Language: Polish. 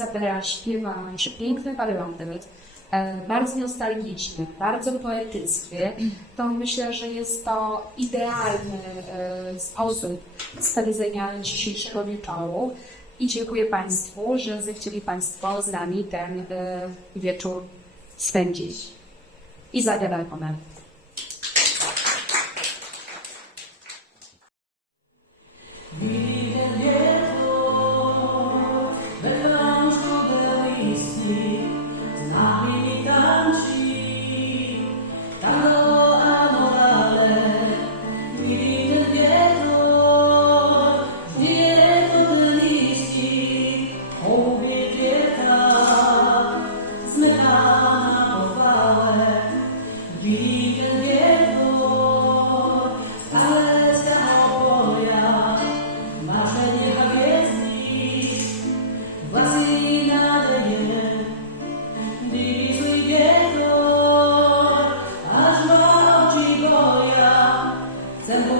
Izabela śpiewa przepiękny parlamenty, e, bardzo nostalgiczny, bardzo poetycki, to myślę, że jest to idealny e, sposób spędzenia dzisiejszego wieczoru. I dziękuję Państwu, że zechcieli Państwo z nami ten e, wieczór spędzić. I zabieram moment. dando